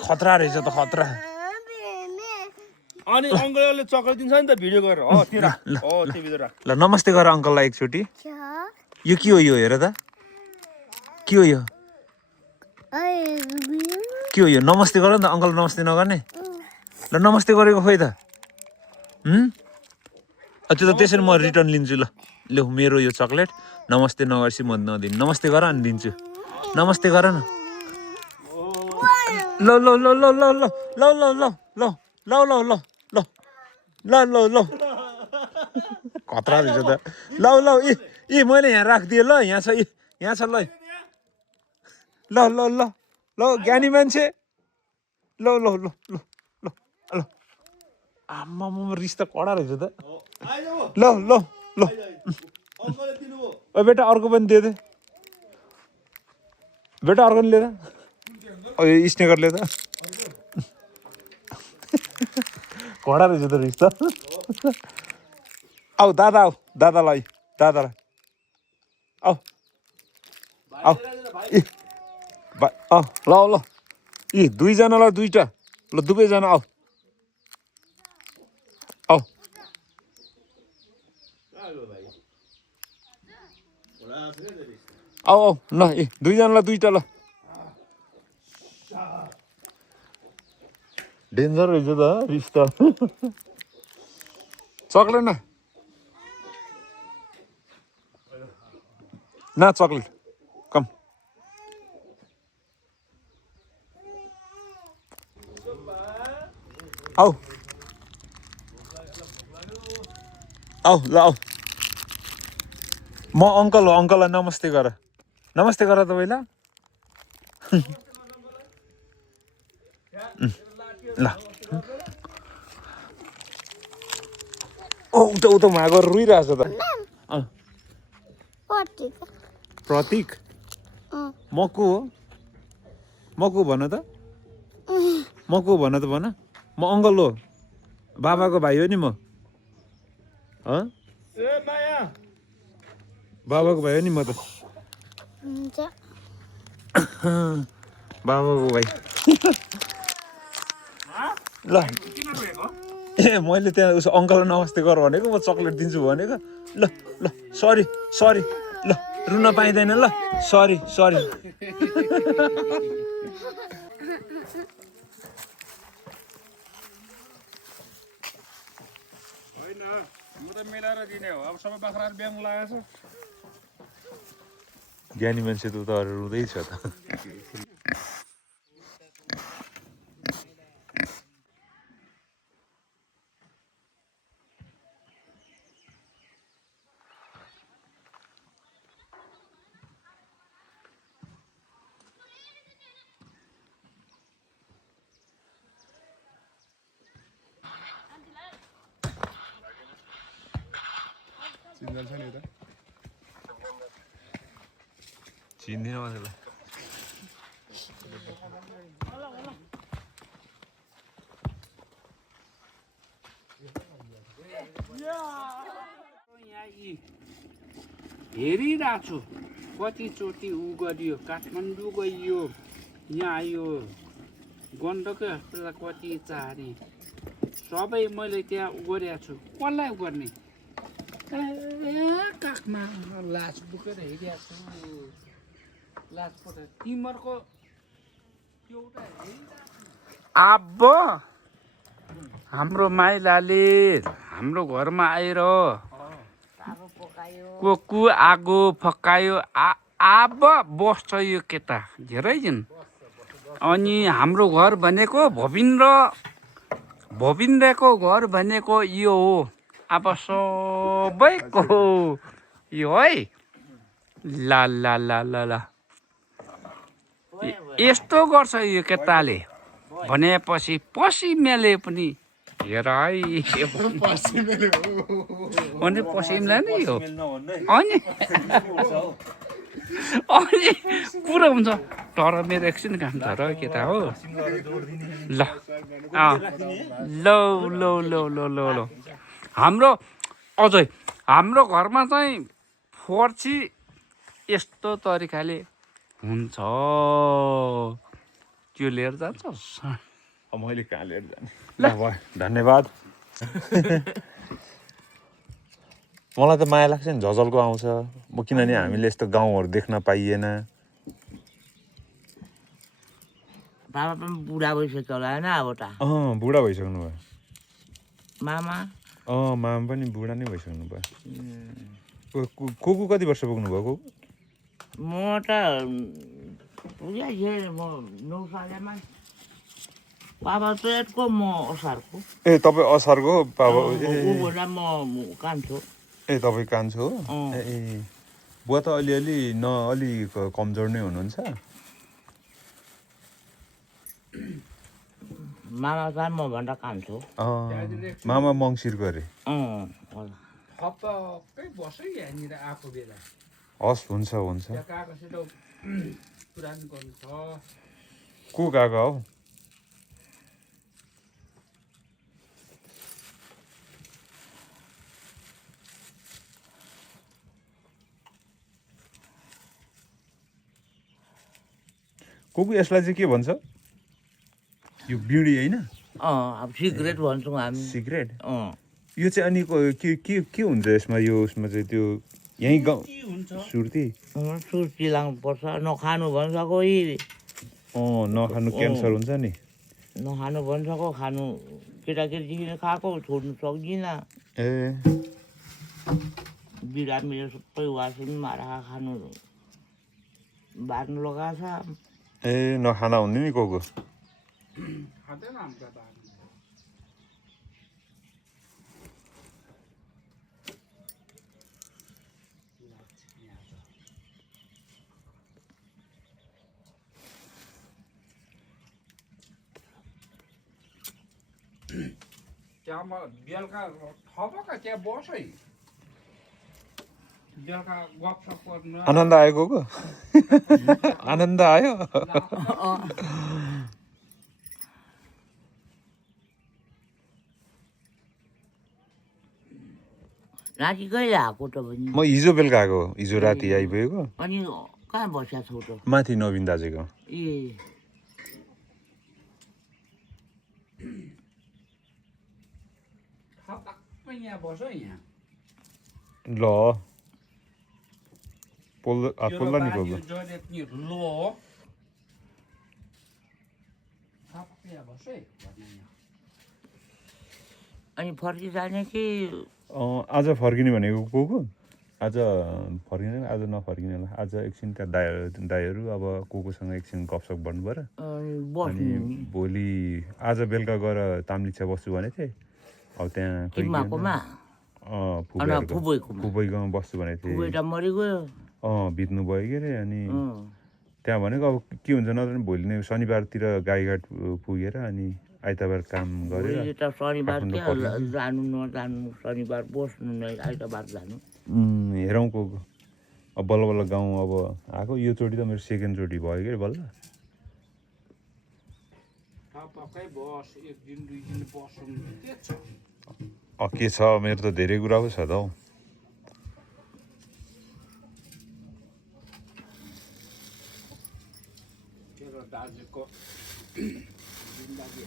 खतरा रहेछ त खतरा अनि अङ्कलले चक्लेट दिन्छ नि त भिडियो गरेर हो त्यो राख हो त्यो भित्र राख ल नमस्ते गर अङ्कललाई एकचोटि यो के हो यो हेर त के हो यो के हो यो नमस्ते गर नि त अङ्कल नमस्ते नगर्ने ल नमस्ते गरेको खोइ त त्यो त त्यसरी म रिटर्न लिन्छु ल लु मेरो यो चक्लेट नमस्ते नगर्सी म नदिनु नमस्ते गर अनि दिन्छु नमस्ते गर न ल ल ल ल ल ल ल ल ल ल ल ल ल ल ल ल खतरा रहेछ त ल ल यी मैले यहाँ राखिदिएँ ल यहाँ छ यहाँ छ ल ल ल ल ल ज्ञानी मान्छे ल ल ल ल ल ल आमा रिस त कडा रहेछ त ल ल ल बेटा अर्को पनि दे दे बेटा अर्को पनि लिएर यो स्नेकरले त कडा रहेछ त रिस त आऊ दादा आऊ दादालाई दादालाई आऊ आऊ ल ल यी दुईजनालाई दुईटा ल दुवैजना आऊ आऊ आऊ आऊ ल ए दुईजनालाई दुईटा ल डेन्जर रहेछ त रिस त चक्लेट न चक्लेट कम आऊ आऊ ल आऊ म अङ्कल हो अङ्कललाई नमस्ते गर तपाईँलाई ल उता उता मागेर रुइरहेछ त प्रतीक म को हो म को भन त म को भन त भन म अङ्कल हो बाबाको भाइ हो नि म बाबाको भाइ हो नि म त बाबाको भाइ ल ए मैले त्यहाँ उसो अङ्कललाई नमस्ते गर भनेको म चक्लेट दिन्छु भनेको ल ल सरी सरी ल रुन पाइँदैन ल सरी सरी होइन म त मिलाएर दिने हो अब सबै बाख्राहरू ब्याङ लागेको छ ज्ञानी मान्छे त उता रुँदैछ त चिन्दिनँ त्यसलाई हेरिरहेको छु कतिचोटि उ गरियो काठमाडौँ गइयो यहाँ आयो गण्डकै हस्पिटल कति चाहे सबै मैले त्यहाँ उ गरेको छु कसलाई उ गर्ने काखमा लास बोकेर हेरिरहेको छु लास पठाएर तिमीहरूको एउटा अब हाम्रो माइलाले हाम्रो घरमा आएर कोकु आगो फकायो अब बस्छ यो केटा धेरै दिन अनि हाम्रो घर भनेको भविन्द्रको घर भनेको यो हो अब सबैको यो है ला ला ला ला ला यस्तो गर्छ यो केटाले भनेपछि पसिमेले पनि हेर है अनि पसिमला नै हो अनि अनि पुरा हुन्छ तर मेरो एकछिन काम छ र केटा हो ल लौ लौ लौ लौ लौ लौ हाम्रो अझै हाम्रो घरमा चाहिँ फर्ची यस्तो तरिकाले हुन्छ त्यो लिएर जान्छ मैले कहाँ लिएर जाने ल भयो धन्यवाद मलाई त माया लाग्छ नि झझल्को आउँछ किनभने हामीले यस्तो गाउँहरू देख्न पाइएन बाबा पनि बुढा भइसक्यो होला होइन अब त बुढा भइसक्नु भयो मामा मामा पनि बुढा नै भइसक्नु भयो कुकु कति वर्ष पुग्नु भयो कुकु म त पुगेँ म 9 सालमा बाबा चैतको म असारको ए तपाईँ असारको बाबा ऊभन्दा म कान्छु ए तपाईँ कान्छो हो ए बुवा त अलिअलि अलि कमजोर नै हुनुहुन्छ मामा चाहिँ म भन्दा कान्छु मामा मङ्सिरको अरे हप्पकै बसै यहाँनिर आएको बेला हस् हुन्छ हुन्छ त्यहाँ काकासित पुरानो गर्नु छ को काका हो कुकु यसलाई चाहिँ के भन्छ यो बिडी होइन अब सिगरेट भन्छौँ हामी सिगरेट यो चाहिँ अनि के हुन्छ यसमा यो उसमा चाहिँ त्यो यहीँ गाउँ सुर्ती सुर्ती लाग्नुपर्छ नखानु भन्छ कोही नखानु क्यान्सर हुन्छ नि नखानु भन्छ को खानु केटाकेटीदेखि खाएको छोड्नु सक्दिनँ ए बिरामीले सबै वासिन मारा खानु बार्नु लगाएको छ ए नखाना हुने नि को खाँदैन हाम्रो बाबा त्यहाँ बेलुका थपका त्यहाँ बस है बेलुका गफसप गर्नु आनन्द आयो को आनन्द आयो राति कहिले आएको त भने म हिजो बेलुका आएको हिजो राति आइपुगेको अनि कहाँ बस्या छौ त माथि नवीन दाजुको ए यहाँ बस है यहाँ ल पोल्दा नि पोल्दा लो यहाँ बस है अनि फर्किजाने कि आज फर्किने भनेको को आज फर्किने आज नफर्किने होला आज एकछिन त्यहाँ दाईहरू अब कोसँग एकछिन गफसप गर्नु पऱ्यो अनि भोलि आज बेलुका गएर ताम्लिच्छा बस्छु भनेको थिएँ अब त्यहाँ फुबैकोमा बस्छु भनेको थिएँ बित्नु भयो के अरे अनि त्यहाँ भनेको अब के हुन्छ नत्र भोलि नै शनिबारतिर गाईघाट पुगेर अनि आइतबार काम गरेर शनिबार जानु नजानु शनिबार बस्नु नै आइतबार जानु हेरौँ को अब बल्ल बल्ल गाउँ अब आएको यो चोटि त मेरो सेकेन्ड चोटि भयो कि बल्ल के छ मेरो त धेरै कुरा पो छ त हौ दाजुको जिन्दगी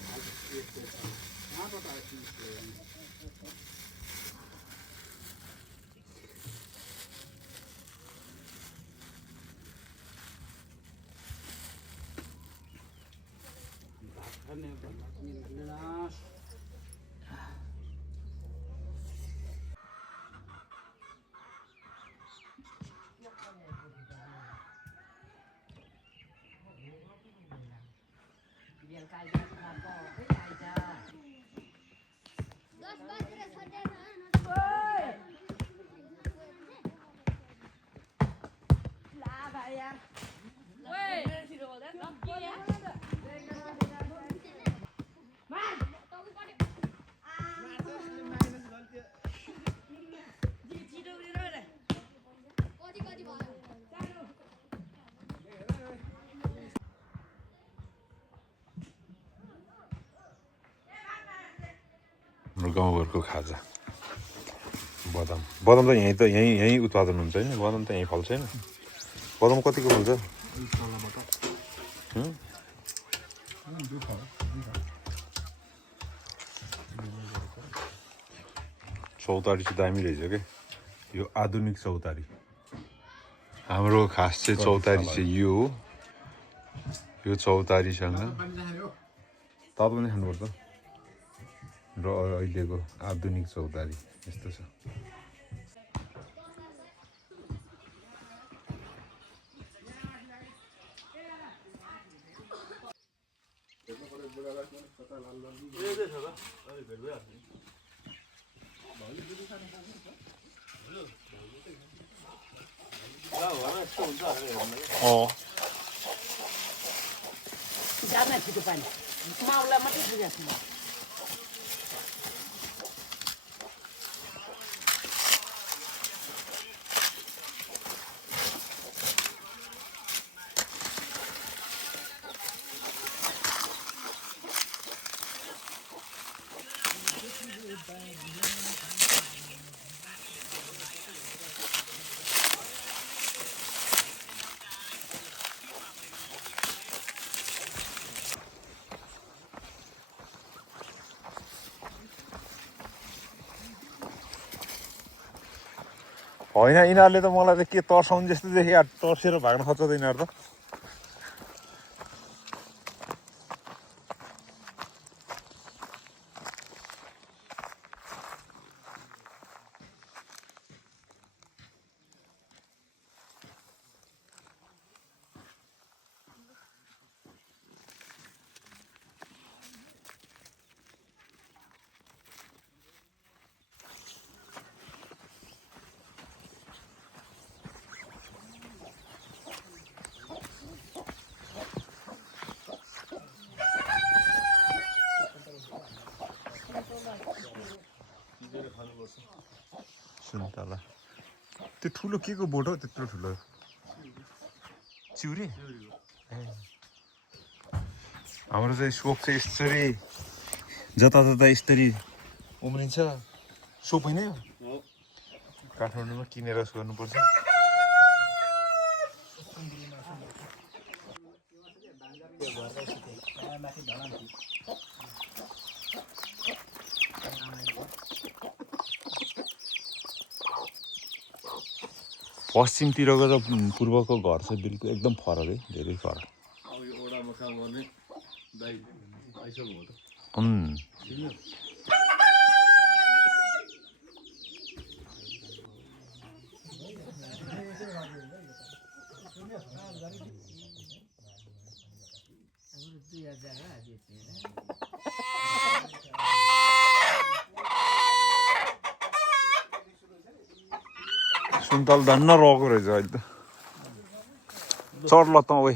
हाम्रो गाउँघरको खाजा बदाम बदाम त यहीँ उत्पादन हुन्छ होइन बदाम त यहीँ फल्छ होइन बदाम कतिको फल्छ चौतारी चाहिँ दामी रहेछ के यो आधुनिक चौतारी हाम्रो खास चाहिँ चौतारी चाहिँ यो हो यो चौतारीसँग तातो पनि खानुपर्छ र अहिलेको आधुनिक चौतारी यस्तो छ जाना छिटो पानी माउलाई मात्रै बुझाएको छ होइन यिनीहरूले त मलाई त के तर्साउने जस्तो देखि यार तर्सेर भाग्न खोज्छ त यिनीहरू त सुन्तला त्यो ठुलो के को बोट हो त्यत्रो ठुलो चिउरी हाम्रो चाहिँ सोप चाहिँ यसरी जतातता यसरी उम्रिन्छ सोप होइन यो काठमाडौँमा किनेर गर्नुपर्छ पश्चिमतिरको र पूर्वको घर चाहिँ बिल्कुल एकदम फरक है धेरै फरक सुन्तल धन्न रहेको रहेछ अहिले त चढ्ल त ओइ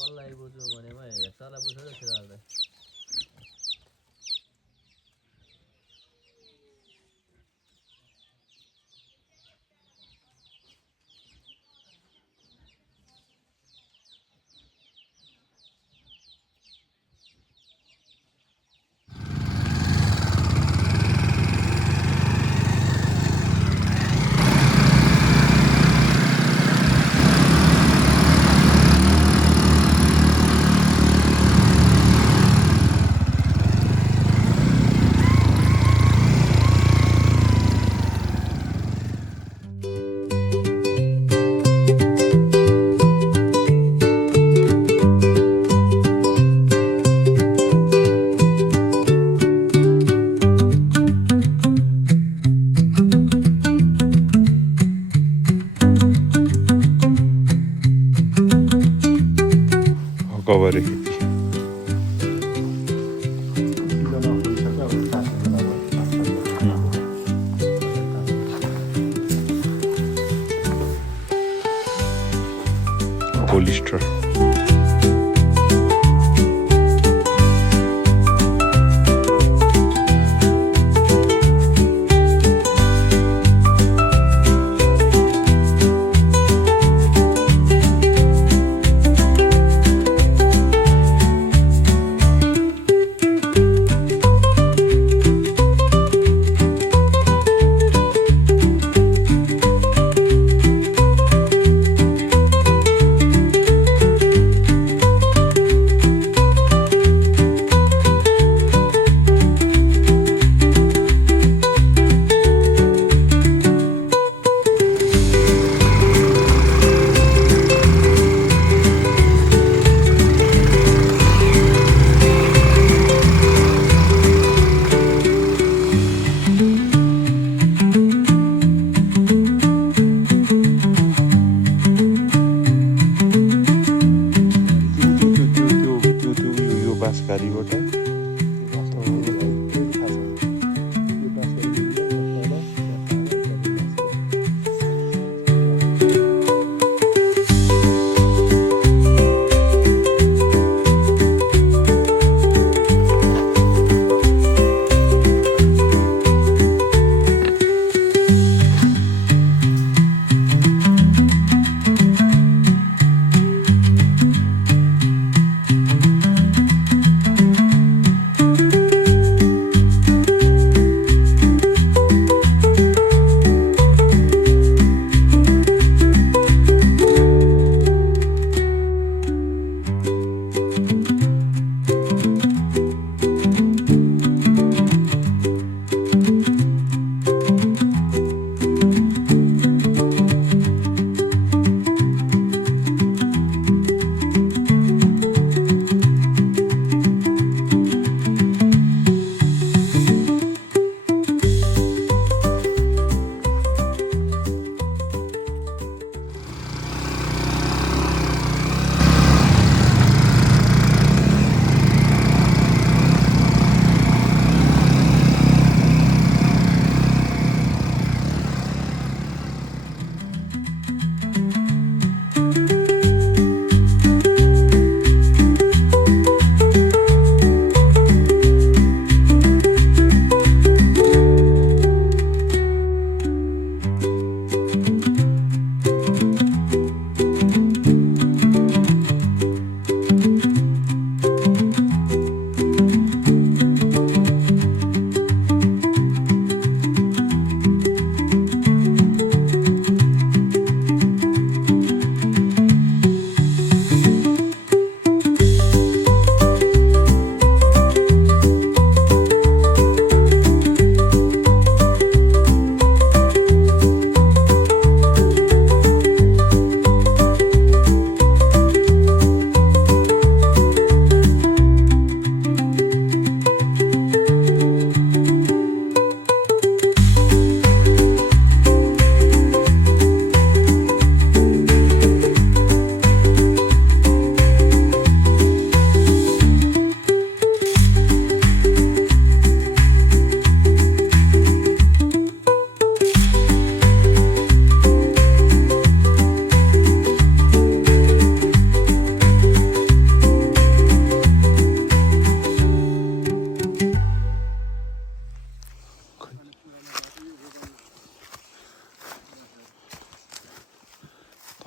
कसलाई बुझ्नु भनेमा हेर्छलाई बुझ्छ र खेलालाई कभर पोलिस्टर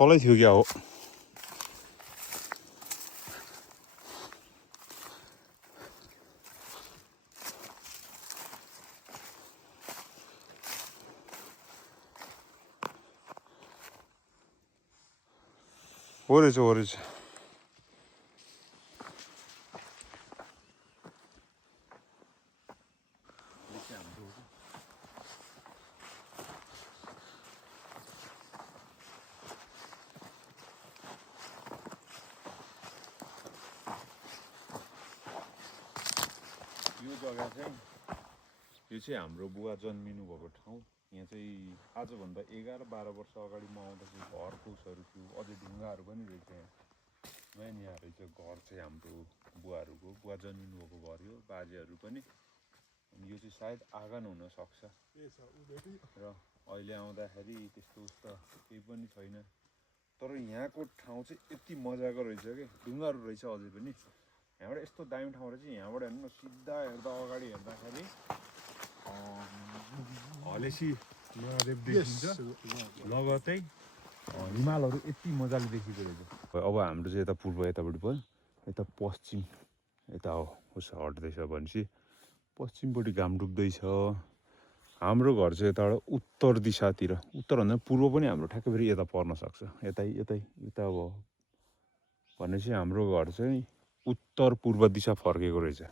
तलै थियो क्या हो हो रहेछ यो जग्गा चाहिँ यो चाहिँ हाम्रो बुवा जन्मिनु भएको ठाउँ यहाँ चाहिँ आजभन्दा 11-12 वर्ष अगाडि म आउँदाखेरि घर फुसहरू थियो अझै ढुङ्गाहरू पनि रहेछ यहाँ यहाँ रहेछ घर चाहिँ हाम्रो बुवाहरूको बुवा जन्मिनु भएको घर हो बाजेहरू पनि अनि यो चाहिँ सायद आँगन हुनसक्छ र अहिले आउँदाखेरि त्यस्तो उस्तो केही पनि छैन तर यहाँको ठाउँ चाहिँ यति मजाको रहेछ कि ढुङ्गाहरू रहेछ अझै पनि यहाँबाट यस्तो दामी ठाउँ रहेछ यहाँबाट हेर्नु सिधा हेर्दा अगाडि हेर्दाखेरि हलेसी महादेव देखिन्छ लगतै हिमालहरू यति मजाले देखिएको रहेछ अब हाम्रो चाहिँ यता पूर्व यतापट्टि भयो यता पश्चिम यता हो उसो हट्दैछ भनेपछि पश्चिमपट्टि घाम डुब्दैछ हाम्रो घर चाहिँ यताबाट उत्तर दिशातिर उत्तरभन्दा पूर्व पनि हाम्रो ठ्याक्कै फेरि यता पर्न सक्छ यता अब भनेपछि हाम्रो घर चाहिँ उत्तर पूर्व दिशा फर्केको रहेछ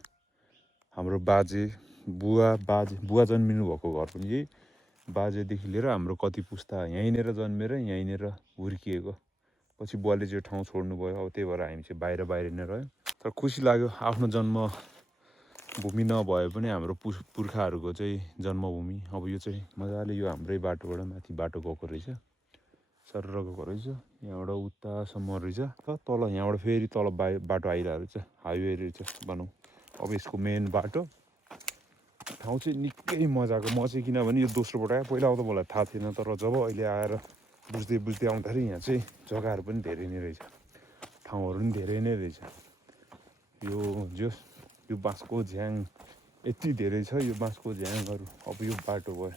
हाम्रो बुवा जन्मिनु भएको घर पनि यही बाजेदेखि लिएर हाम्रो कति पुस्ता यहीँनिर जन्मेर यहीँनिर हुर्किएको पछि बुवाले चाहिँ ठाउँ छोड्नुभयो अब त्यही भएर हामी चाहिँ बाहिर नै रह्यो तर खुसी लाग्यो आफ्नो जन्मभूमि नभए पनि हाम्रो पुर्खाहरूको चाहिँ जन्मभूमि अब यो चाहिँ मजाले यो हाम्रै बाटोबाट माथि बाटो गएको रहेछ सर गएको रहेछ यहाँबाट उतासम्म रहेछ तल यहाँबाट फेरि तल बाटो आइरहेको रहेछ हाइवे रहेछ भनौँ अब यसको मेन बाटो ठाउँ चाहिँ निकै मजाको म चाहिँ किनभने यो दोस्रो पल्ट आयो पहिला आउँदा मलाई थाहा थिएन तर जब अहिले आएर बुझ्दै आउँदाखेरि यहाँ चाहिँ जग्गाहरू पनि धेरै नै रहेछ ठाउँहरू पनि धेरै नै रहेछ यो बाँसको झ्याङ यति धेरै छ यो बाँसको झ्याङहरू अब यो बाटो भयो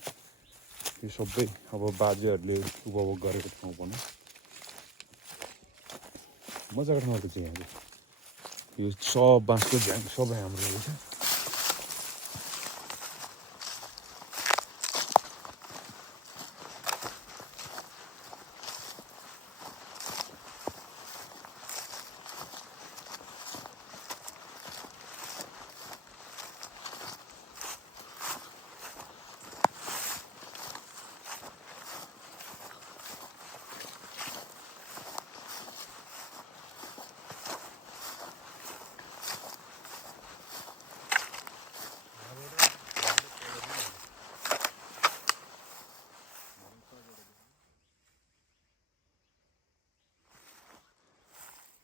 यो सबै अब बाजेहरूले उपभोग गरेको ठाउँ भनौँ मजाको ठाउँ रहेछ यहाँ यो सब बाँसको झ्याङ सबै हाम्रो रहेछ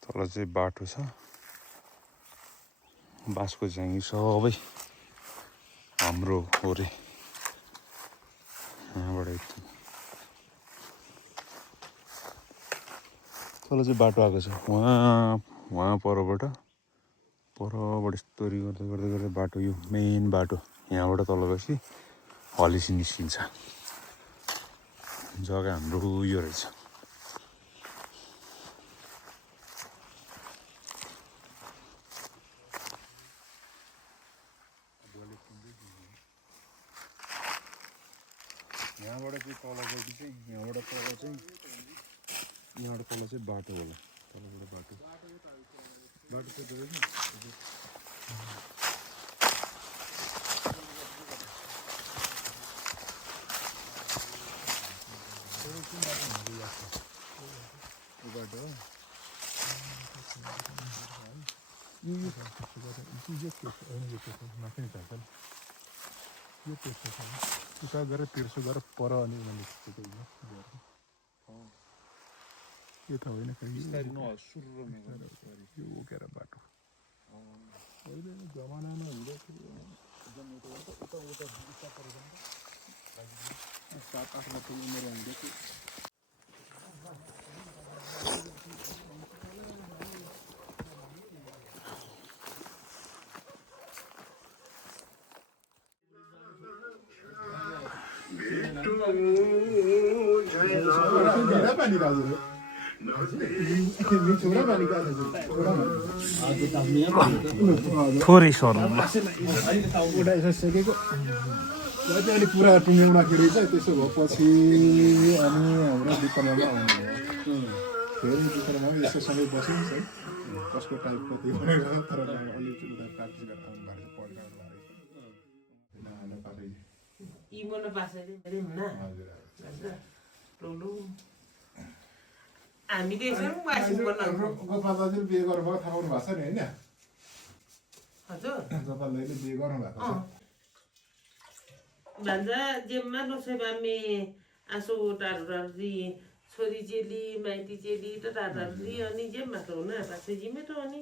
तल चाहिँ बाटो छ बाँसको झ्याङ सबै हाम्रो हो रे यहाँबाट यति तल चाहिँ बाटो आएको छ वहाँ परबाट यस्तोरी गर्दै बाटो यो मेन बाटो यहाँबाट तल गएपछि हलेसी निस्किन्छ जग्गा हाम्रो यो रहेछ यहाँबाट चाहिँ तल गएपछि चाहिँ यहाँबाट तल चाहिँ बाटो होला तलबाट बाटो चाहिँ देखेन बाटो यो तेर्सो छ उता गएर तेर्सो गरेर पर अनि उनीहरूले यो त होइन यो उकेर बाटो अहिले जमानामा हुँदाखेरि 7-8 वर्ष उमेर हुँदाखेरि थोरै सर एउटा यसो सेकेको चाहिँ अलिक पुरा टुङ्ग्याउँदाखेरि चाहिँ त्यसो भएपछि अनि हाम्रो विपनामा आउनुभयो फेरि विपनामा यसो सँगै बस्यौँ है कसको टाइपको त्यो भनेर तर अलिक उता प्र्याक्टिस गरेर आउनु भएको छ पढ्न इमोनो पासेले पनि हुना टोलु हामीले यसो वासिङ बनाउँछौँ गोपाल दाजुले बिहे गर्नुभएको थाहा पाउनु भएको छ नि होइन हजुर गोपाल दाजुले बिहे गर्नुभएको छ भन्छ जेमा नोसे बामे आसो टाढी छोरी चेली माइती चेली त टाढी अनि जेमा त हुन पासे जिमे त अनि